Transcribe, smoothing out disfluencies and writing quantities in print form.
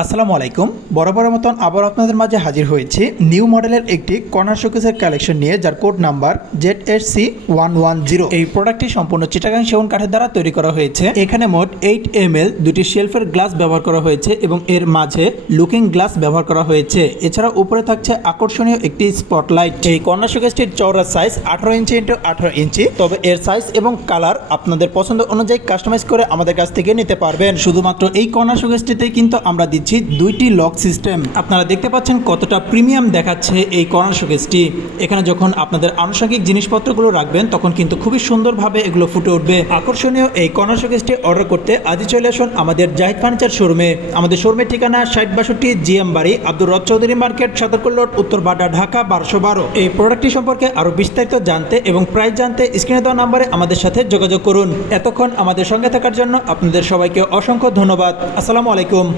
আসসালামু আলাইকুম। বরাবরের মতন আবার আপনাদের মাঝে হাজির হয়েছি নিউ মডেলের একটি কর্নার শোকেসের কালেকশন নিয়ে, যার কোড নাম্বার ZHC110। এই প্রোডাক্টটি সম্পূর্ণ চিটাগাং সেগুন কাঠের দ্বারা তৈরি করা হয়েছে। এখানে মোট 8 ml দুটি শেলফের গ্লাস ব্যবহার করা হয়েছে এবং এর মাঝে লুকিং গ্লাস ব্যবহার করা হয়েছে। এছাড়া উপরে থাকছে আকর্ষণীয় একটি স্পটলাইট। এই কর্নার শোকেসটির চওড়া সাইজ 18 ইঞ্চি ইন্টু 18 ইঞ্চি। তবে এর সাইজ এবং কালার আপনাদের পছন্দ অনুযায়ী কাস্টমাইজ করে আমাদের কাছ থেকে নিতে পারবেন। শুধুমাত্র এই কর্নার শোকেসটিতে কিন্তু আমরা দিচ্ছি দুইটি লক সিস্টেম। আপনারা দেখতে পাচ্ছেন কতটা প্রিমিয়াম দেখাচ্ছে এই কর্নার শোকেসটি। এখানে যখন আপনাদের আনুষঙ্গিক জিনিসপত্রগুলো রাখবেন তখন কিন্তু খুবই সুন্দরভাবে এগুলো ফুটে উঠবে। আকর্ষণীয় এই কর্নার শোকেসটি অর্ডার করতে আজই চলে আসুন আমাদের জাহিদ ফার্নিচার শোরুমে। আমাদের শোরুমের ঠিকানা 6062 জিএম বাড়ি, আব্দুর রব চৌধুরী মার্কেট, সদরপুর রোড, উত্তর বাড্ডা, ঢাকা 1212। এই প্রোডাক্টটি সম্পর্কে আরও বিস্তারিত জানতে এবং প্রাইস জানতে স্ক্রিনে দেওয়া নাম্বারে আমাদের সাথে যোগাযোগ করুন। এতক্ষণ আমাদের সঙ্গে থাকার জন্য আপনাদের সবাইকে অসংখ্য ধন্যবাদ। আসসালামু আলাইকুম।